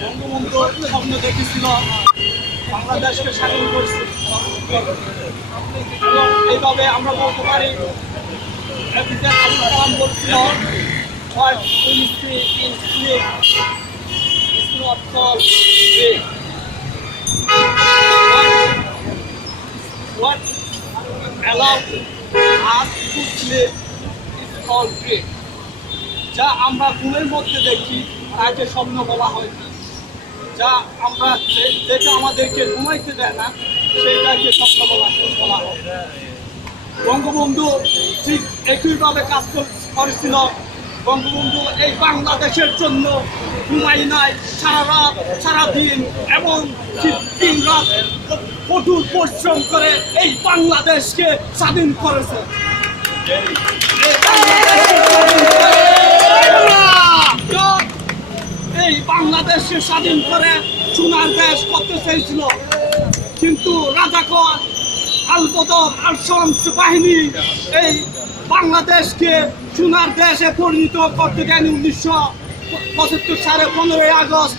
বঙ্গবন্ধু স্বপ্ন দেখেছিল বাংলাদেশকে স্বাধীন করছে, এবং এইভাবে আমরা বলতে পারি আবুল কালাম বলছিল what we see in sleep is not called dream. What allows us to sleep is called dream. যা আমরা ঘুমের মধ্যে দেখি তাকে স্বপ্ন বলা হয় না, যা আমরা যেটা আমাদেরকে ঘুমাইতে দেয় না সেটাকে স্বপ্ন বলা হয়। বঙ্গবন্ধু ঠিক একইভাবে কাজ করেছিল। বঙ্গবন্ধু এই বাংলাদেশের জন্য ঘুমাই নাই, সারা রাত সারাদিন এবং দিন রাত কঠোর পরিশ্রম করে এই বাংলাদেশকে স্বাধীন করেছে। এই বাংলাদেশকে স্বাধীন করে সোনার দেশ করতে চেয়েছিল, কিন্তু রাজাকার আল-বদর আল-শামস বাহিনী এই বাংলাদেশকে সোনার দেশে পরিণত করতে দেয়নি। 1975 সালে 15ই আগস্ট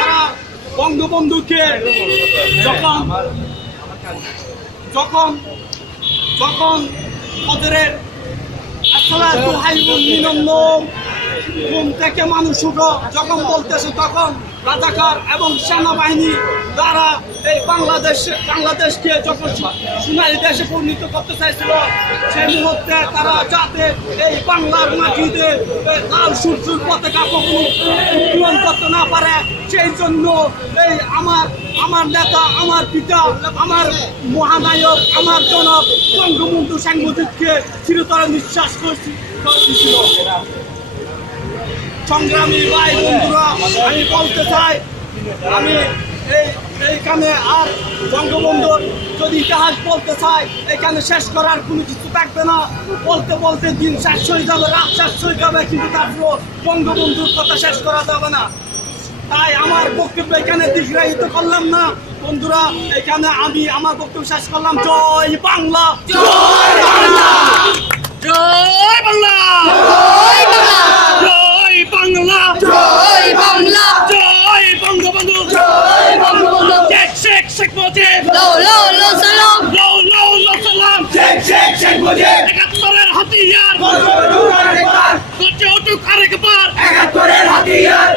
তারা বঙ্গবন্ধুকে যখন ওদের আসসালাতু হাইবুল মিনান্নওম ঘুম থেকে মানুষ উঠো যখন বলতেছে, তখন রাজাকার এবং সেনাবাহিনী দ্বারা এই বাংলাদেশকে যখন সোনালী দেশে পরিণত করতে চাইছিল, সেই মুহূর্তে তারা যাতে এই বাংলার মাটিতে লাল সূর্যের পতাকা কখনো উত্তোলন করতে না পারে, সেই জন্য এই আমার নেতা, আমার পিতা, আমার মহানায়ক, আমার জনক বঙ্গবন্ধু শেখ মুজিবকে চিরতরে নিঃশ্বাস করেছিল। সংগ্রামী ভাই বন্ধুরা, আমি বলতে চাই, আমি এইখানে আর বঙ্গবন্ধুর যদি ইতিহাস বলতে চাই, এখানে শেষ করার কোনো কিছু থাকবে না। বলতে বলতে দিন শেষ হয়ে যাবে, রাত শেষ হয়ে যাবে, কিন্তু তারপর বঙ্গবন্ধুর কথা শেষ করা যাবে না। তাই আমার বক্তব্য এখানে দীর্ঘায়িত করলাম না বন্ধুরা, এখানে আমি আমার বক্তব্য শেষ করলাম। জয় বাংলা, জয় বাংলা, জয় বাংলা, জয় বাংলা, জয় বাংলা, জয় বাংলা, জয় বঙ্গবন্ধু, জয় বঙ্গবন্ধু, শেখ মুজিব, লাও লাও লাও সালাম, লাও লাও লাও সালাম, শেখ মুজিব, 71-এর হাতিয়ার গর্জে উঠুক আরেকবার, 71-এর হাতিয়ার।